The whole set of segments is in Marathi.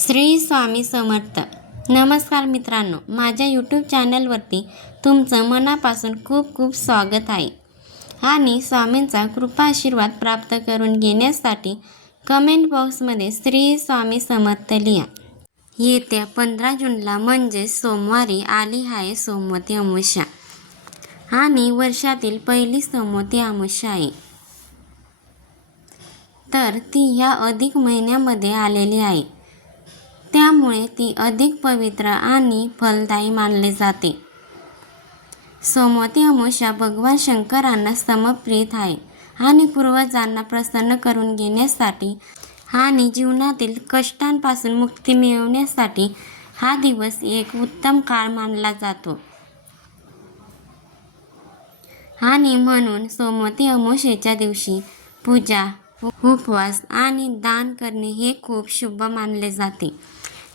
श्री स्वामी समर्थ. नमस्कार मित्रांनो, माझ्या यूट्यूब चॅनलवरती तुमचं मनापासून खूप खूप स्वागत आहे. आणि स्वामींचा कृपा आशीर्वाद प्राप्त करून घेण्यासाठी कमेंट बॉक्समध्ये श्री स्वामी समर्थ लिहा. येत्या 15 जूनला म्हणजे सोमवारी आली आहे सोमवती अमावस्या आणि वर्षातील पहिली सोमवती अमावस्या आहे. तर ती ह्या अधिक महिन्यामध्ये आलेली आहे. त्यामुळे ती अधिक पवित्र आणि फलदायी मानले जाते. सोमवती अमावस्या भगवान शंकरांना समर्पित आहे आणि पूर्वजांना प्रसन्न करून घेण्यासाठी आणि जीवनातील कष्टांपासून मुक्ती मिळवण्यासाठी हा दिवस एक उत्तम काळ मानला जातो. आणि म्हणून सोमवती अमावस्येच्या दिवशी पूजा, उपवास आणि दान करणे हे खूप शुभ मानले जाते.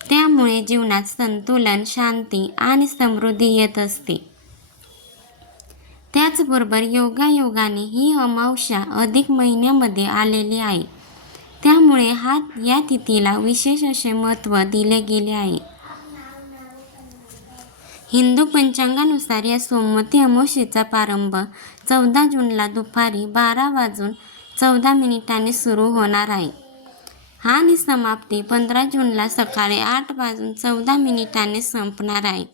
त्यामुळे जीवनात संतुलन, शांती आणि समृद्धी येत असते. त्याचबरोबर योगायोगाने ही अमावस्या अधिक महिन्यामध्ये आलेली आहे. त्यामुळे या तिथीला विशेष असे महत्त्व दिले गेले आहे. हिंदू पंचांगानुसार या सोमवती अमावस्येचा प्रारंभ 14 जूनला दुपारी 12:14 सुरू होणार आहे आणि समाप्ती 15 जूनला सकाळी 8:14 संपणार आहे.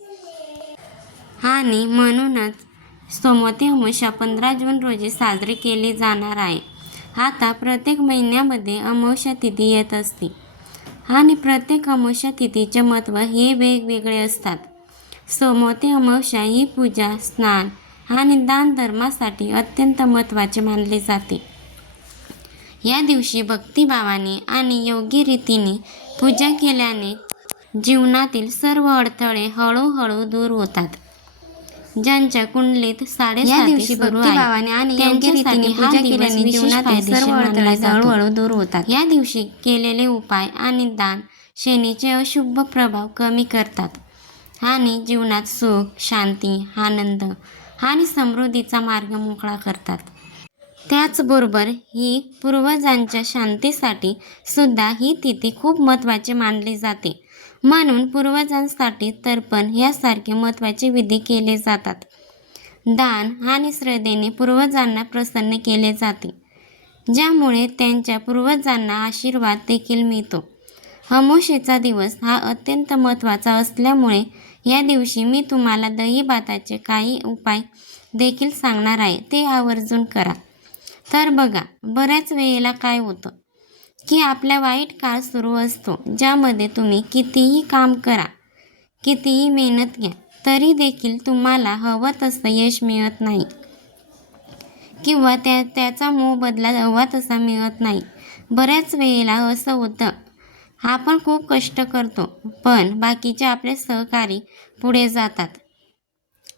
आणि म्हणूनच सोमवती अमावस्या 15 जून रोजी साजरी केली जाणार आहे. आता प्रत्येक महिन्यामध्ये अमावस्या तिथी येत असते आणि प्रत्येक अमावस्या तिथीचे महत्त्व हे वेगवेगळे असतात. सोमवती अमावस्या ही पूजा, स्नान आणि दान धर्मासाठी अत्यंत महत्त्वाचे मानले जाते. या दिवशी भक्तिभावाने आणि योग्य रीतीने पूजा केल्याने जीवनातील सर्व अडथळे हळूहळू दूर होतात. ज्यांच्या कुंडलीत 7.5 सुरू आहे आणि योग्य रीतीने पूजा केल्याने जीवनातील सर्व अडथळे हळूहळू दूर होतात. या दिवशी केलेले उपाय आणि दान शनीचे अशुभ प्रभाव कमी करतात आणि जीवनात सुख, शांती, आनंद आणि समृद्धीचा मार्ग मोकळा करतात. त्याचबरोबर ही पूर्वजांच्या शांतीसाठी सुद्धा ही तिथी खूप महत्त्वाची मानली जाते. म्हणून पूर्वजांसाठी तर्पण यासारखे महत्त्वाचे विधी केले जातात. दान आणि श्रद्धेने पूर्वजांना प्रसन्न केले जाते, ज्यामुळे त्यांच्या पूर्वजांना आशीर्वाद देखील मिळतो. अमावस्येचा दिवस हा अत्यंत महत्त्वाचा असल्यामुळे या दिवशी मी तुम्हाला दही भाताचे काही उपाय देखील सांगणार आहे, ते आवर्जून करा. तर बघा, बऱ्याच वेळेला काय होतं की आपल्या वाईट काळ सुरू असतो, ज्यामध्ये तुम्ही कितीही काम करा, कितीही मेहनत घ्या, तरी देखील तुम्हाला हवं तसं यश मिळत नाही किंवा त्याचा मोबदला हवा तसा मिळत नाही. बऱ्याच वेळेला असं होतं, आपण खूप कष्ट करतो पण बाकीचे आपले सहकारी पुढे जातात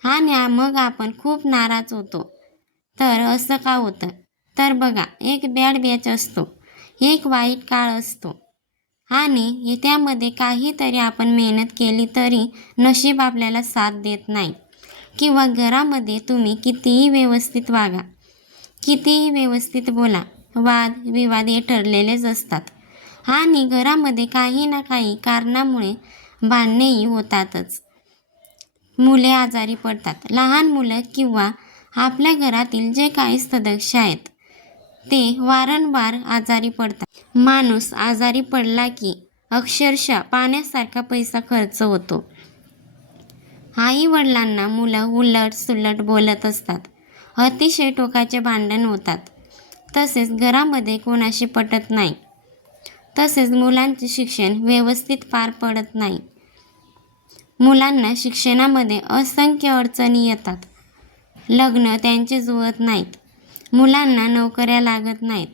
आणि मग आपण खूप नाराज होतो. तर असं का होतं? तर बघा, एक बॅड बॅच असतो, एक वाईट काळ असतो आणि त्यामध्ये काहीतरी आपण मेहनत केली तरी नशीब आपल्याला साथ देत नाही. किंवा घरामध्ये तुम्ही कितीही व्यवस्थित वागा, कितीही व्यवस्थित बोला, वाद विवाद हे ठरलेलेच असतात आणि घरामध्ये काही ना काही कारणामुळे भांडणेही होतातच. मुले आजारी पडतात, लहान मुलं किंवा आपल्या घरातील जे काही सदस्य आहेत ते वारंवार आजारी पडतात. माणूस आजारी पडला की अक्षरशः पाण्यासारखा पैसा खर्च होतो. आई वडिलांना मुलं उलट सुलट बोलत असतात, अतिशय टोकाचे भांडण होतात, तसेच घरामध्ये कोणाशी पटत नाही, तसेच मुलांचे शिक्षण व्यवस्थित पार पडत नाही. मुलांना शिक्षणामध्ये असंख्य अडचणी येतात, लग्न त्यांचे जुळत नाहीत, मुलांना नोकऱ्या लागत नाहीत,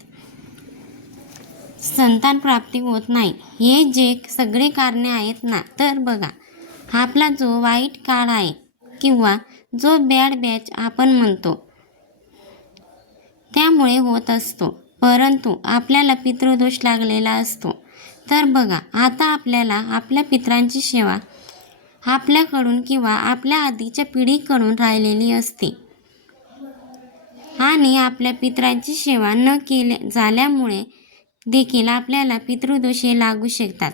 संतान प्राप्ती होत नाही. हे जे सगळे कारणे आहेत ना, तर बघा, आपला जो वाईट काळ आहे किंवा जो बॅड बॅच आपण म्हणतो त्यामुळे होत असतो. परंतु आपल्याला पितृदोष लागलेला असतो. तर बघा, आता आपल्याला आपल्या पितरांची सेवा आपल्याकडून किंवा आपल्या आधीच्या पिढीकडून राहिलेली असते आणि आपल्या पितरांची सेवा न झाल्यामुळे देखील आपल्याला पितृदोष हे लागू शकतात.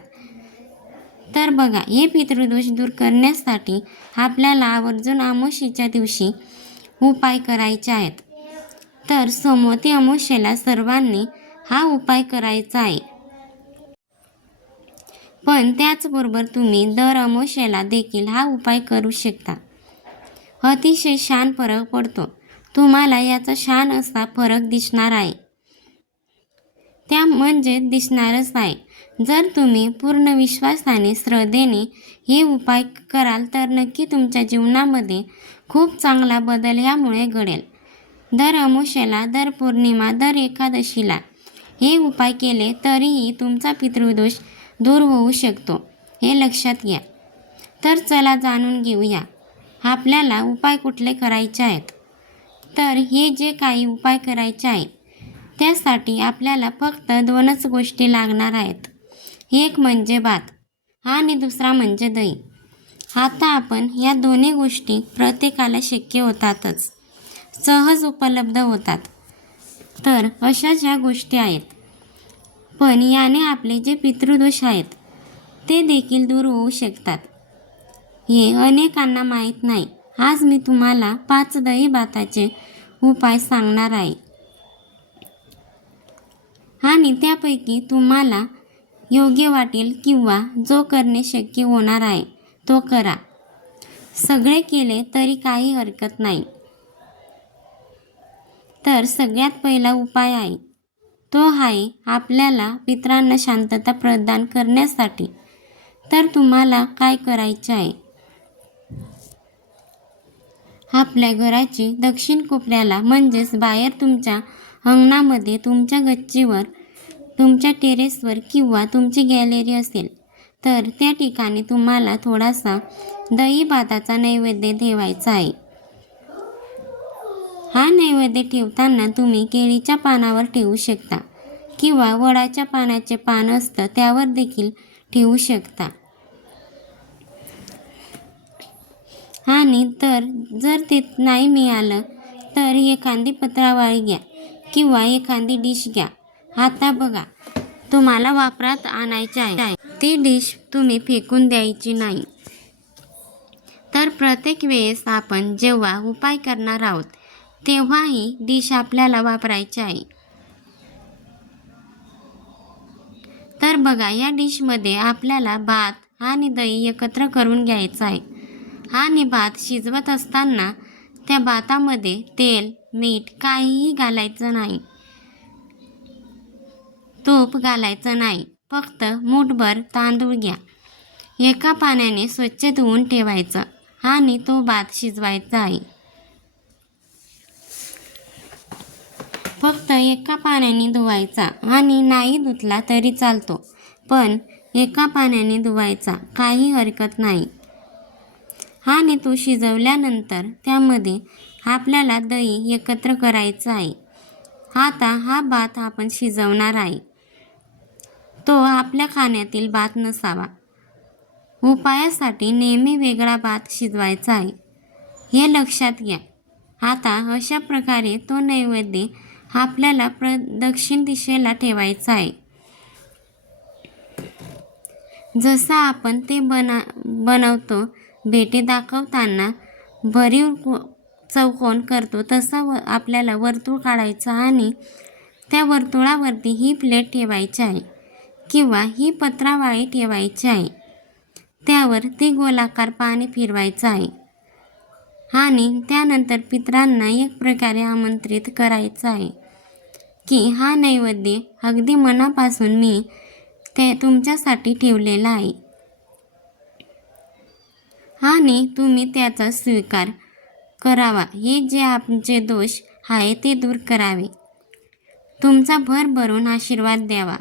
तर बघा, हे पितृदोष दूर करण्यासाठी आपल्याला आवर्जून अमावस्येच्या दिवशी उपाय करायचे आहेत. तर सोमवती अमावस्येला सर्वांनी हा उपाय करायचा आहे. पण त्याचबरोबर तुम्ही दर अमावस्येला देखील हा उपाय करू शकता. अतिशय छान फरक पडतो. तुम्हाला याचा छान असा फरक दिसणार आहे. त्या म्हणजे दिसणारच आहे. जर तुम्ही पूर्ण विश्वासाने, श्रद्धेने हे उपाय कराल तर नक्की तुमच्या जीवनामध्ये खूप चांगला बदल यामुळे घडेल. दर अमावस्येला, दर पौर्णिमा, दर एकादशीला हे उपाय केले तरीही तुमचा पितृदोष दूर होऊ शकतो, हे लक्षात घ्या. तर चला जाणून घेऊया आपल्याला उपाय कुठले करायचे आहेत. तर हे जे काही उपाय करायचे आहे त्यासाठी आपल्याला फक्त 2च गोष्टी लागणार आहेत. एक म्हणजे भात आणि दुसरा म्हणजे दही. आता आपण या दोन्ही गोष्टी प्रत्येकाला शक्य होतातच, सहज उपलब्ध होतात. तर अशा ज्या गोष्टी आहेत, पण याने आपले जे पितृदोष आहेत ते देखील दूर होऊ शकतात. हे अनेकांना माहीत नाही. आज मी तुम्हाला 5 दही भाताचे उपाय सांगणार आहे आणि त्यापैकी तुम्हाला योग्य वाटेल किंवा जो करणे शक्य होणार आहे तो करा. सगळे केले तरी काही हरकत नाही. तर सगळ्यात पहिला उपाय आहे तो आहे आपल्याला पितरांना शांतता प्रदान करण्यासाठी. तर तुम्हाला काय करायचे आहे, आपल्या घराची दक्षिण कोपऱ्याला म्हणजेच बाहेर तुमच्या अंगणामध्ये, तुमच्या गच्चीवर, तुमच्या टेरेसवर किंवा तुमची गॅलरी असेल तर त्या ठिकाणी तुम्हाला थोडासा दही भाताचा नैवेद्य ठेवायचा आहे. हा नैवेद्य ठेवताना तुम्ही केळीच्या पानावर ठेवू शकता किंवा वडाच्या पानाचे पान असतं त्यावर देखील ठेवू शकता. आणि तर जर ते नाही मिळालं तर एखादी पत्रावळी घ्या किंवा एखादी डिश घ्या. आता बघा, तुम्हाला वापरात आणायची आहे ती डिश तुम्ही फेकून द्यायची नाही. तर प्रत्येक वेळेस आपण जेव्हा उपाय करणार आहोत तेव्हा ही डिश आपल्याला वापरायची आहे. तर बघा, या डिशमध्ये आपल्याला भात आणि दही एकत्र करून घ्यायचं आहे. आणि भात शिजवत असताना त्या भातामध्ये तेल, मीठ काहीही घालायचं नाही, तूप घालायचं नाही. फक्त मूठभर तांदूळ घ्या, एका पाण्याने स्वच्छ धुवून ठेवायचं आणि तो भात शिजवायचा आहे. फक्त एका पाण्याने धुवायचा आणि नाही धुतला तरी चालतो, पण एका पाण्याने धुवायचा, काही हरकत नाही. आणि तो शिजवल्यानंतर त्यामध्ये आपल्याला दही एकत्र करायचं आहे. आता हा भात आपण शिजवणार आहे तो आपल्या खाण्यातील भात नसावा. उपायासाठी नेहमी वेगळा भात शिजवायचा आहे, हे लक्षात घ्या. आता अशा प्रकारे तो नैवेद्य आपल्याला दक्षिण दिशेला ठेवायचा आहे. जसा आपण ते बनवतो, भेटी दाखवताना भरीव चौकोन करतो तसा आपल्याला वर्तुळ काढायचा आणि त्या वर्तुळावरती ही प्लेट ठेवायची आहे किंवा ही पत्रावळी ठेवायची आहे. त्यावर ती गोलाकार पाणी फिरवायचं आहे आणि त्यानंतर पितरांना एक प्रकारे आमंत्रित करायचं आहे की हा नैवेद्य अगदी मनापासून मी ते तुमच्यासाठी ठेवलेला आहे आणि तुम्ही त्याचा स्वीकार करावा. हे जे आमचे दोष आहे ते दूर करावे, तुमचा भरभरून आशीर्वाद द्यावा,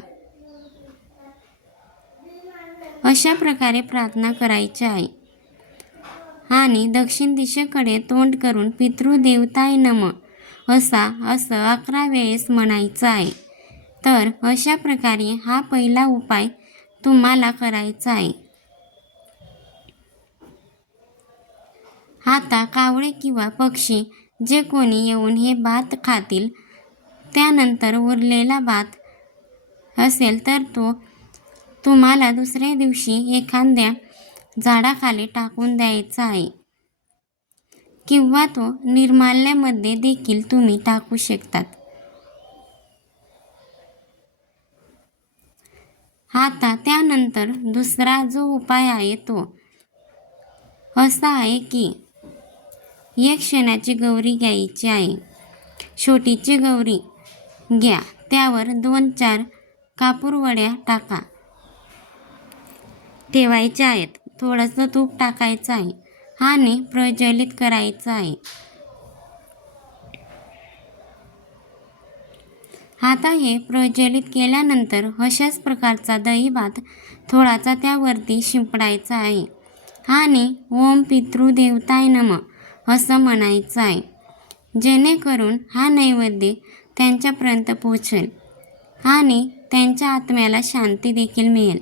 अशा प्रकारे प्रार्थना करायची आहे. आणि दक्षिण दिशेकडे तोंड करून पितृदेवताय नमः असं 11 वेळेस म्हणायचं आहे. तर अशा प्रकारे हा पहिला उपाय तुम्हाला करायचा आहे. आता कावळे किंवा पक्षी जे कोणी येऊन हे भात खातील, त्यानंतर उरलेला भात असेल तर तो तुम्हाला दुसऱ्या दिवशी एखाद्या झाडाखाली टाकून द्यायचा आहे किंवा तो निर्माल्यामध्ये देखील तुम्ही टाकू शकतात. आता त्यानंतर दुसरा जो उपाय आहे तो असा आहे की एक शेणाची गौरी घ्यायची आहे. छोटीची गौरी घ्या, त्यावर 2-4 कापूरवड्या टाका ठेवायच्या आहेत. थोडंसं तूप टाकायचं आहे आणि प्रज्वलित करायचं आहे. आता हे प्रज्वलित केल्यानंतर अशाच प्रकारचा दही भात थोडासा त्यावरती शिंपडायचा आहे आणि ओम पितृदेवताय नमः असं म्हणायचं आहे, जेणेकरून हा नैवेद्य त्यांच्यापर्यंत पोहोचेल आणि त्यांच्या आत्म्याला शांती देखील मिळेल.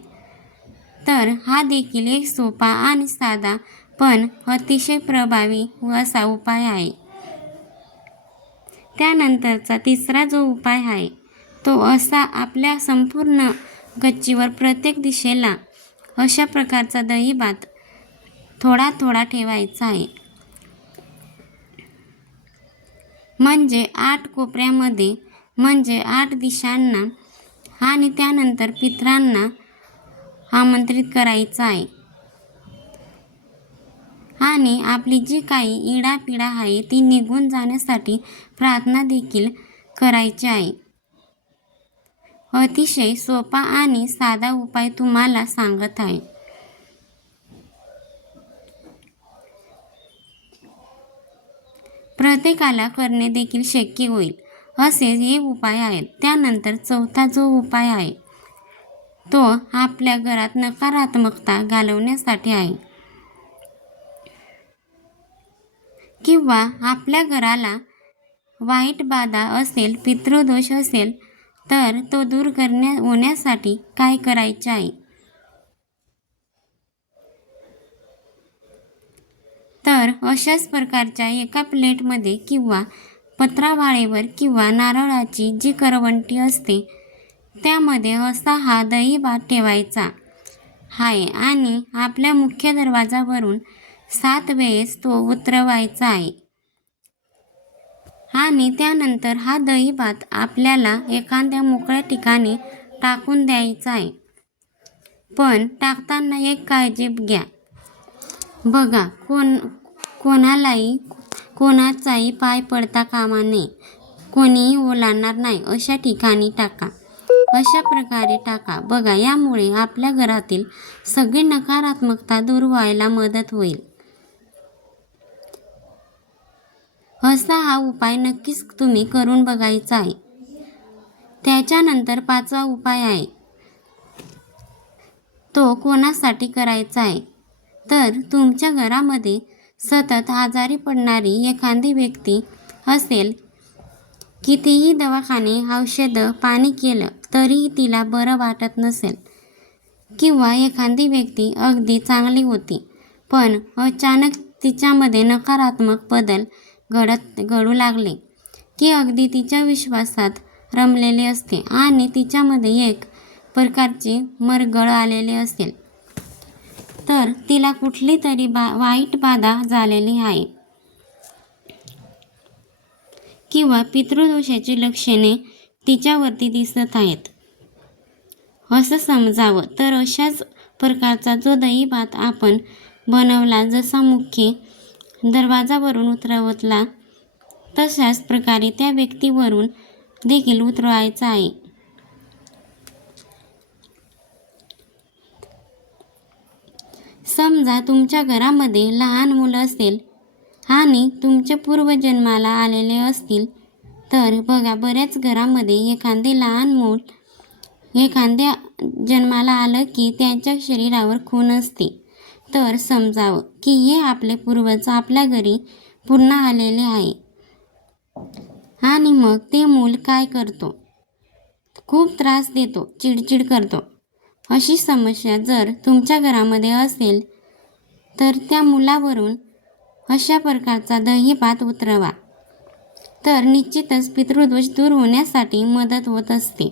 तर हा देखील एक सोपा आणि साधा पण अतिशय प्रभावी असा उपाय आहे. त्यानंतरचा तिसरा जो उपाय आहे तो असा, आपल्या संपूर्ण गच्चीवर प्रत्येक दिशेला अशा प्रकारचा दही भात थोडा थोडा ठेवायचा आहे. म्हणजे 8 कोपऱ्यामध्ये, म्हणजे 8 दिशांना, आणि त्यानंतर पितरांना आमंत्रित करायचं आहे आणि आपली जी काही इडापिडा आहे ती निघून जाण्यासाठी प्रार्थना देखील करायची आहे. अतिशय सोपा आणि साधा उपाय तुम्हाला सांगत आहे. प्रत्येकाला करणे देखील शक्य होईल असे हे उपाय आहेत. त्यानंतर चौथा जो उपाय आहे तो आपल्या घरात नकारात्मकता घालवण्यासाठी आहे किंवा आपल्या घराला वाईट बाधा असेल, पितृदोष असेल तर तो दूर होण्यासाठी काय करायचे आहे. तर अशाच प्रकारच्या एका प्लेटमध्ये किंवा पत्रावळीवर किंवा नारळाची जी करवंटी असते त्यामध्ये असा हा दही भात ठेवायचा आहे आणि आपल्या मुख्य दरवाजावरून 7 वेळेस तो उतरवायचा आहे. आणि त्यानंतर हा दही भात आपल्याला एखाद्या मोकळ्या ठिकाणी टाकून द्यायचा आहे. पण टाकताना एक काळजी घ्या. बघा, कोणाचाही पाय पडता कामा नये, कोणीही ओलांडणार नाही अशा ठिकाणी टाका. अशा प्रकारे टाका. बघा, यामुळे आपल्या घरातील सगळी नकारात्मकता दूर व्हायला मदत होईल. असा हा उपाय नक्कीच तुम्ही करून बघायचा आहे. त्याच्यानंतर 5वा उपाय आहे तो कोणासाठी करायचा आहे. तर तुमच्या घरामध्ये सतत आजारी पडणारी एखादी व्यक्ती असेल, कितीही दवाखाने, औषधं, पाणी केलं तरीही तिला बरं वाटत नसेल, किंवा एखादी व्यक्ती अगदी चांगली होती पण अचानक तिच्यामध्ये नकारात्मक बदल घडू लागले की अगदी तिच्या विश्वासात रमलेले असते आणि तिच्यामध्ये एक प्रकारची मरगळ आलेली असेल, तर तिला कुठली तरी वाईट बाधा झालेली आहे किंवा पितृदोषाची लक्षणे तिच्यावरती दिसत आहेत असं समजावं. तर अशाच प्रकारचा जो दही भात आपण बनवला, जसा मुख्य दरवाजावरून उतरवला तशाच प्रकारे त्या व्यक्तीवरून देखील उतरवायचा आहे. समजा तुमच्या घरामध्ये लहान मुलं असेल आणि तुमच्या पूर्वजन्माला आलेले असतील, तर बघा, बऱ्याच घरामध्ये एखादे लहान मूल एखाद्या जन्माला आलं की त्यांच्या शरीरावर खून असते. तर समजावं की हे आपले पूर्वज आपल्या घरी पुन्हा आलेले आहे. आणि मग ते मूल काय करतो, खूप त्रास देतो, चिडचिड करतो. अशी समस्या जर तुमच्या घरामध्ये असेल तर त्या मुलावरून अशा प्रकारचा दही भात उतरवा. तर निश्चितच पितृदोष दूर होण्यासाठी मदत होत असते.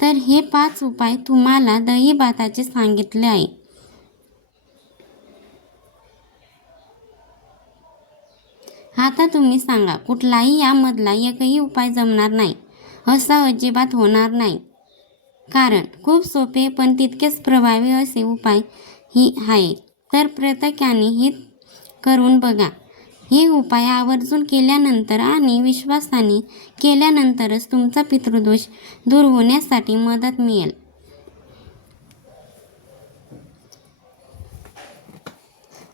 तर हे 5 उपाय तुम्हाला दही भाताचे सांगितले आहे. आता तुम्ही सांगा, कुठलाही यामधला एकही उपाय जमणार नाही असा अजिबात होणार नाही. कारण खूप सोपे पण तितकेच प्रभावी असे उपाय ही आहे. तर प्रत्येकाने हे करून बघा. हे उपाय आवर्जून केल्यानंतर आणि विश्वासाने केल्यानंतरच तुमचा पितृदोष दूर होण्यासाठी मदत मिळेल.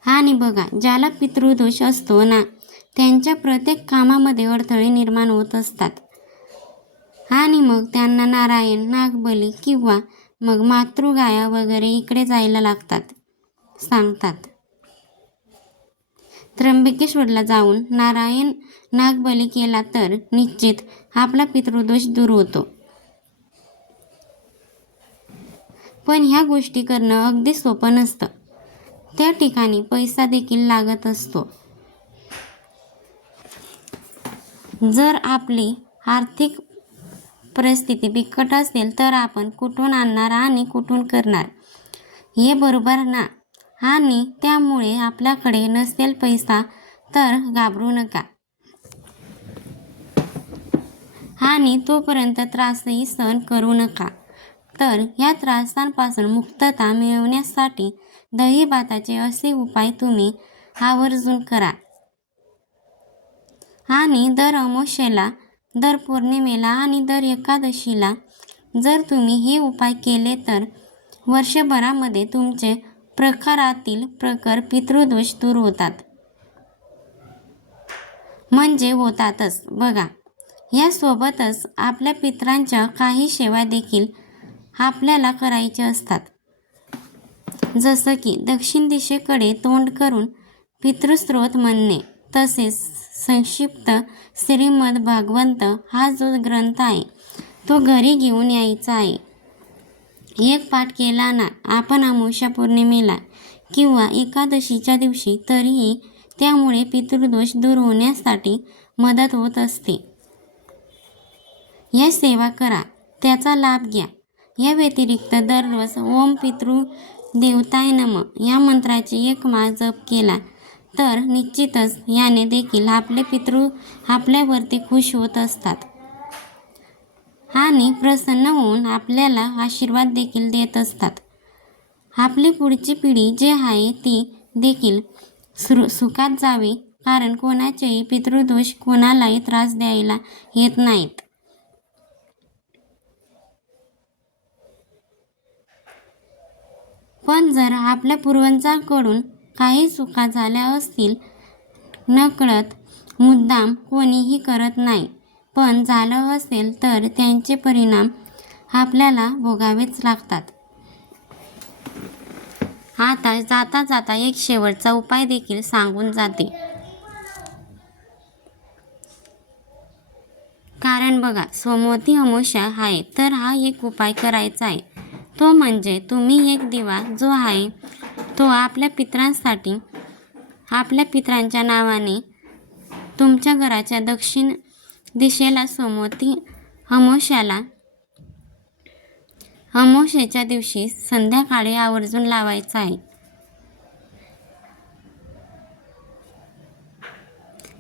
आणि बघा, ज्याला पितृदोष असतो ना, त्यांच्या प्रत्येक कामामध्ये अडथळे निर्माण होत असतात. आणि मग त्यांना नारायण, नागबली किंवा मग मातृगाया वगैरे इकडे जायला सांगतात. त्र्यंबकेश्वरला जाऊन नारायण नागबली केला तर निश्चित आपला पितृदोष दूर होतो. पण ह्या गोष्टी करणं अगदी सोपं नसतं. त्या ठिकाणी पैसा देखील लागत असतो. जर आपली आर्थिक परिस्थिती बिकट असेल तर आपण कुठून आणणार आणि कुठून करणार, हे बरोबर ना? आणि त्यामुळे आपल्याकडे नसेल पैसा तर घाबरू नका. आणि तोपर्यंत त्रासही सहन करू नका. तर या त्रासांपासून मुक्तता मिळवण्यासाठी दही भाताचे असे उपाय तुम्ही आवर्जून करा. आणि दर अमावस्येला, दर पौर्णिमेला आणि दर एकादशीला जर तुम्ही हे उपाय केले तर वर्षभरामध्ये तुमचे प्रखरातील प्रखर पितृदोष दूर होतात. म्हणजे होतातच बघा. यासोबतच आपल्या पितरांच्या काही सेवा देखील आपल्याला करायच्या असतात. जसं की दक्षिण दिशेकडे तोंड करून पितृस्तोत्र म्हणणे. तसेच संक्षिप्त श्रीमद भागवत हा जो ग्रंथ आहे तो घरी घेऊन यायचा आहे. एक पाठ केला ना आपण अमावस्या पौर्णिमेला किंवा एकादशीच्या दिवशी, तरीही त्यामुळे पितृदोष दूर होण्यासाठी मदत होत असते. या सेवा करा, त्याचा लाभ घ्या. या व्यतिरिक्त दररोज ओम पितृ देवताय नमः या मंत्राची एक माळ जप केला तर निश्चितच याने देखील आपले पितृ आपल्यावरती खुश होत असतात आणि प्रसन्न होऊन आपल्याला आशीर्वाद देखील देत असतात. आपली पुढची पिढी जी आहे ती देखील सुखात जावी. कारण कोणाचेही पितृदोष कोणालाही त्रास द्यायला येत नाहीत. पण जर आपल्या पूर्वजांकडून काही चुका झाल्या असतील, नकळत मुद्दाम कोणीही करत नाही, पण झालं असेल तर त्यांचे परिणाम आपल्याला भोगावेच लागतात. आता जाता जाता एक शेवटचा उपाय देखील सांगून जाते. कारण बघा, सोमवती अमावस्या आहे तर हा एक उपाय करायचा आहे. तो म्हणजे तुम्ही एक दिवा जो आहे तो आपल्या पितरांसाठी, आपल्या पितरांच्या नावाने तुमच्या घराच्या दक्षिण दिशेला सोमवती अमावस्येच्या दिवशी संध्याकाळी आवर्जून लावायचा आहे.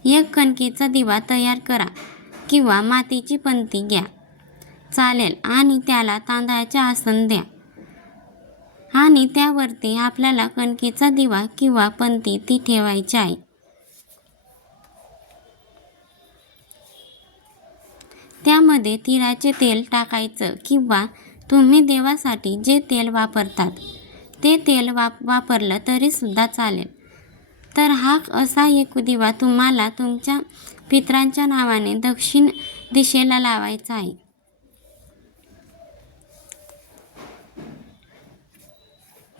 एक कणकेचा दिवा तयार करा किंवा मातीची पंती घ्या चालेल आणि त्याला तांदळाचे आसन द्या आणि त्यावरती आपल्याला कणकेचा दिवा किंवा पंती ती ठेवायची आहे. त्यामध्ये तिळाचे तेल टाकायचं किंवा तुम्ही देवासाठी जे तेल वापरतात ते तेल वापरलं तरी सुद्धा चालेल. तर हा असा एक दिवा तुम्हाला तुमच्या पितरांच्या नावाने दक्षिण दिशेला लावायचा आहे.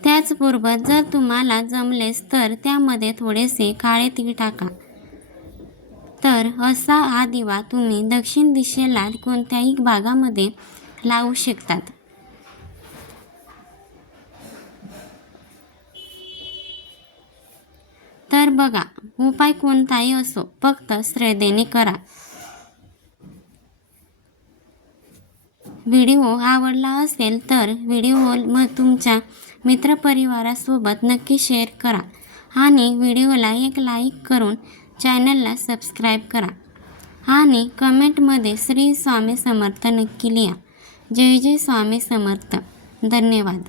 त्याचबरोबर जर तुम्हाला जमलेस तर त्यामध्ये थोडेसे काळे तीळ टाका. तर असा हा दिवा तुम्ही दक्षिण दिशेला कोणत्याही भागामध्ये लावू शकतात. तर बघा, उपाय कोणताही असो, फक्त श्रद्धेने करा. व्हिडिओ आवडला असेल तर व्हिडिओ तुमच्या मित्रपरिवारासोबत नक्की शेअर करा आणि व्हिडिओला एक लाईक करून चॅनलला सबस्क्राईब करा आणि कमेंटमध्ये श्री स्वामी समर्थ नक्की लिहा. जय जय स्वामी समर्थ. धन्यवाद.